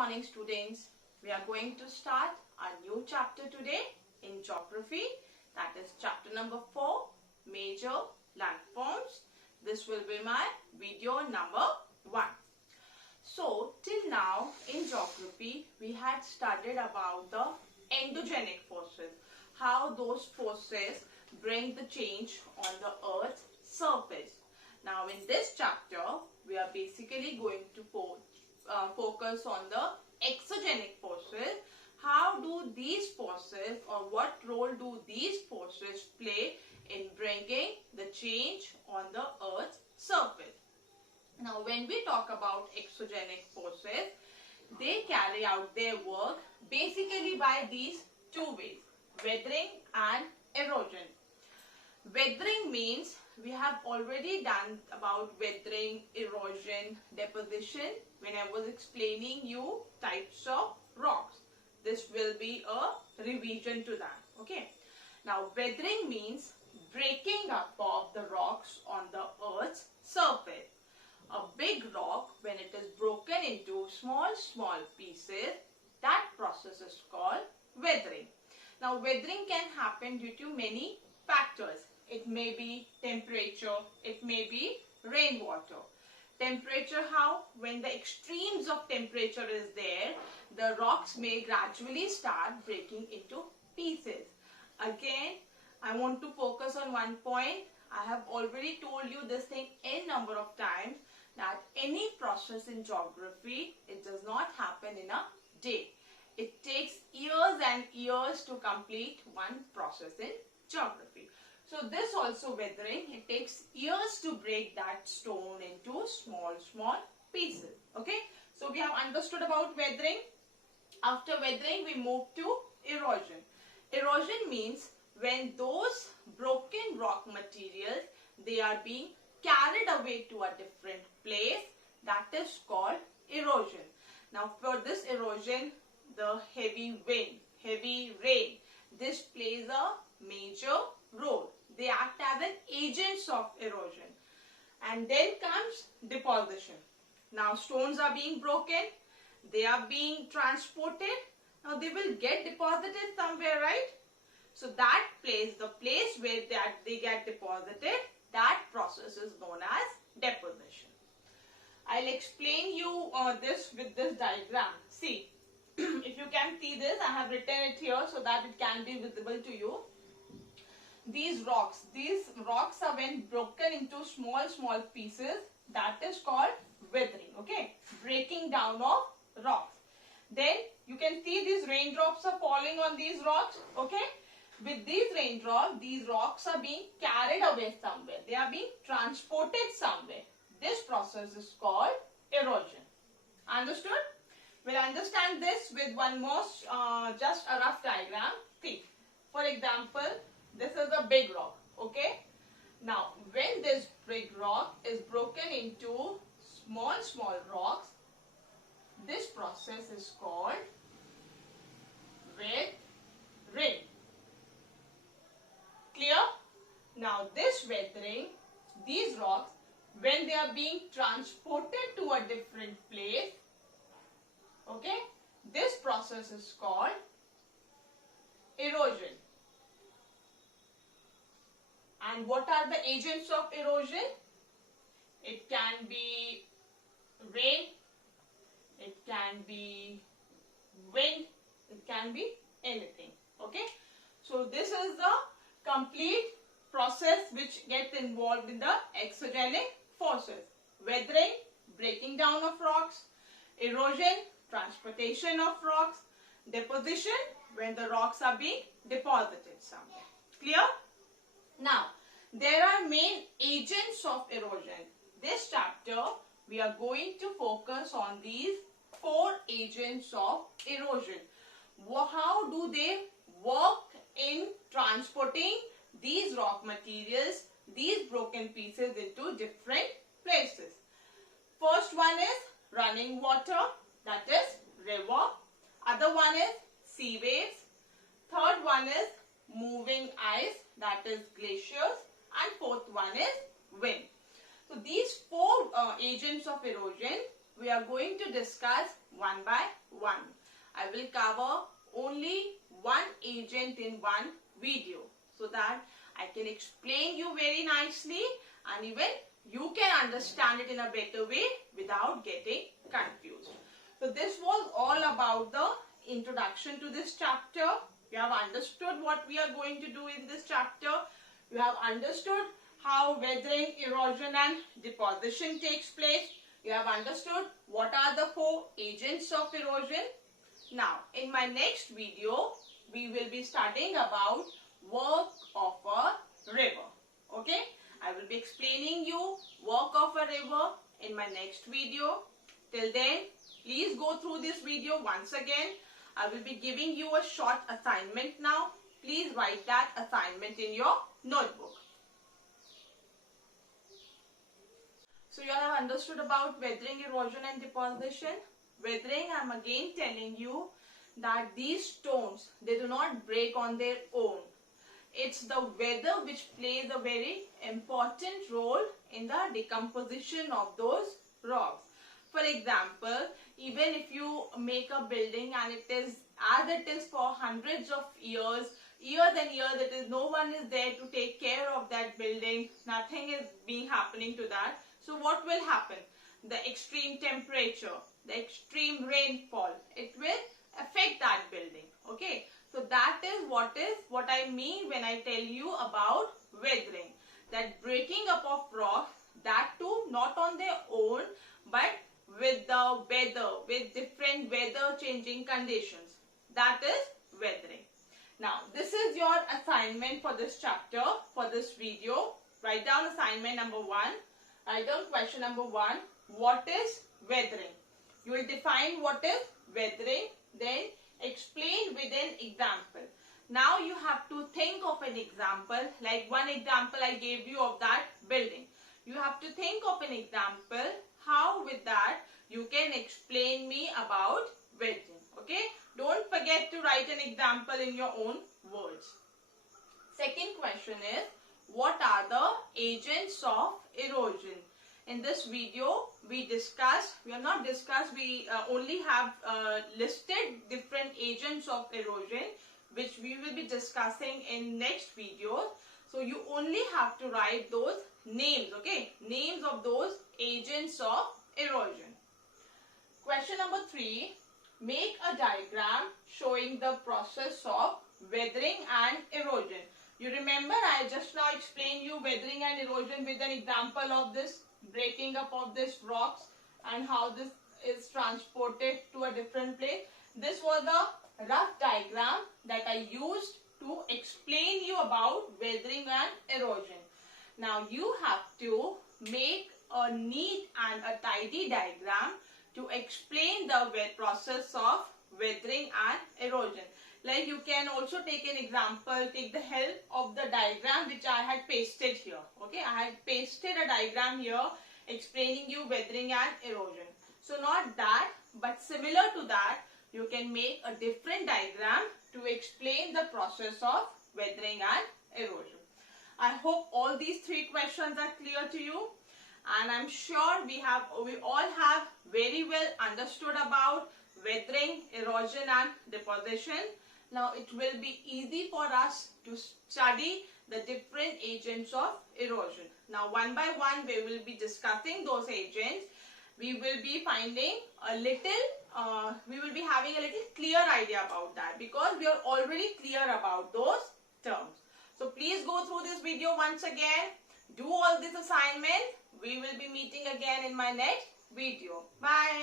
morning, students. We are going to start a new chapter today in geography. That is chapter number 4, major landforms. This will be my video number 1. So till now in geography we had studied about the endogenic forces, how those forces bring the change on the earth's surface. Now in this chapter we are basically going to focus on the exogenic forces. How do these forces, or what role do these forces play in bringing the change on the earth's surface? Now when we talk about exogenic forces, they carry out their work basically by these two ways: weathering and erosion. Weathering means we have already done about weathering, erosion, deposition when I was explaining you types of rocks. This will be a revision to that. Okay. Now weathering means breaking up of the rocks on the earth's surface. A big rock, when it is broken into small pieces, that process is called weathering. Now weathering can happen due to many factors. It may be temperature, it may be rainwater. Temperature, how? When the extremes of temperature is there, the rocks may gradually start breaking into pieces. Again, I want to focus on one point. I have already told you this thing a number of times, that any process in geography, it does not happen in a day. It takes years and years to complete one process in geography. So this also weathering, it takes years to break that stone into small pieces. Okay. So we have understood about weathering. After weathering, we move to erosion. Erosion means when those broken rock materials, they are being carried away to a different place, that is called erosion. Now for this erosion, the heavy wind, heavy rain, this plays a major role. They act as an agents of erosion. And then comes deposition. Now stones are being broken, they are being transported. Now they will get deposited somewhere, right? So that place, the place where they get deposited, that process is known as deposition. I'll explain you this with this diagram. See, if you can see this, I have written it here so that it can be visible to you. These rocks are when broken into small pieces, that is called weathering. Okay, breaking down of rocks. Then you can see these raindrops are falling on these rocks. Okay, with these raindrops, these rocks are being carried away somewhere. They are being transported somewhere. This process is called erosion. Understood? We'll understand this with one more, just a rough diagram. See, for example, this is a big rock. Okay. Now, when this big rock is broken into small rocks, this process is called weathering. Clear? Now this weathering, these rocks, when they are being transported to a different place, okay, this process is called erosion. And what are the agents of erosion? It can be rain, it can be wind, it can be anything. Okay. So this is the complete process which gets involved in the exogenic forces. Weathering, breaking down of rocks; erosion, transportation of rocks; deposition, when the rocks are being deposited somewhere. Clear? Now, there are main agents of erosion. This chapter, we are going to focus on these 4 agents of erosion. How do they work in transporting these rock materials, these broken pieces into different places? First one is running water, that is river. Other one is sea waves. Third one is moving ice, that is glaciers. And fourth one is wind. So these 4 agents of erosion, we are going to discuss one by one. I will cover only one agent in one video so that I can explain you very nicely and even you can understand it in a better way without getting confused. So this was all about the introduction to this chapter. You have understood what we are going to do in this chapter. You have understood how weathering, erosion and deposition takes place. You have understood what are the four agents of erosion. Now, in my next video, we will be studying about work of a river. Okay? I will be explaining you work of a river in my next video. Till then, please go through this video once again. I will be giving you a short assignment now. Please write that assignment in your notebook. So you have understood about weathering, erosion and deposition. Weathering, I am again telling you that these stones, they do not break on their own. It's the weather which plays a very important role in the decomposition of those rocks. For example, even if you make a building and it is as it is for hundreds of years and years, it is no one is there to take care of that building. Nothing is being happening to that. So what will happen? The extreme temperature, the extreme rainfall, it will affect that building. Okay. So that is what I mean when I tell you about weathering. That breaking up of rocks, that too not on their own, but with the weather, with different weather changing conditions. That is weathering. Now, this is your assignment for this chapter, for this video. Write down assignment number 1. Write down question number 1. What is weathering? You will define what is weathering, then explain with an example. Now you have to think of an example, like one example I gave you of that building. You have to think of an example, how with that you can explain me about weathering. Okay? Don't forget to write an example in your own words. Second question is, what are the agents of erosion? In this video, we have not discussed, we only have listed different agents of erosion, which we will be discussing in next video. So you only have to write those names, okay? Names of those agents of erosion. Question number 3, make a diagram showing the process of weathering and erosion. You remember I just now explained you weathering and erosion with an example of this breaking up of this rocks and how this is transported to a different place. This was a rough diagram that I used to explain you about weathering and erosion. Now you have to make a neat and a tidy diagram to explain the process of weathering and erosion. Like you can also take an example, take the help of the diagram which I had pasted here. Okay, I had pasted a diagram here explaining you weathering and erosion. So not that, but similar to that, you can make a different diagram to explain the process of weathering and erosion. I hope all these 3 questions are clear to you, and I'm sure we all have very well understood about weathering, erosion and deposition. Now it will be easy for us to study the different agents of erosion. Now one by one we will be discussing those agents. We will be finding a little, we will be having a little clear idea about that because we are already clear about those terms. So please go through this video once again. Do all this assignment. We will be meeting again in my next video. Bye.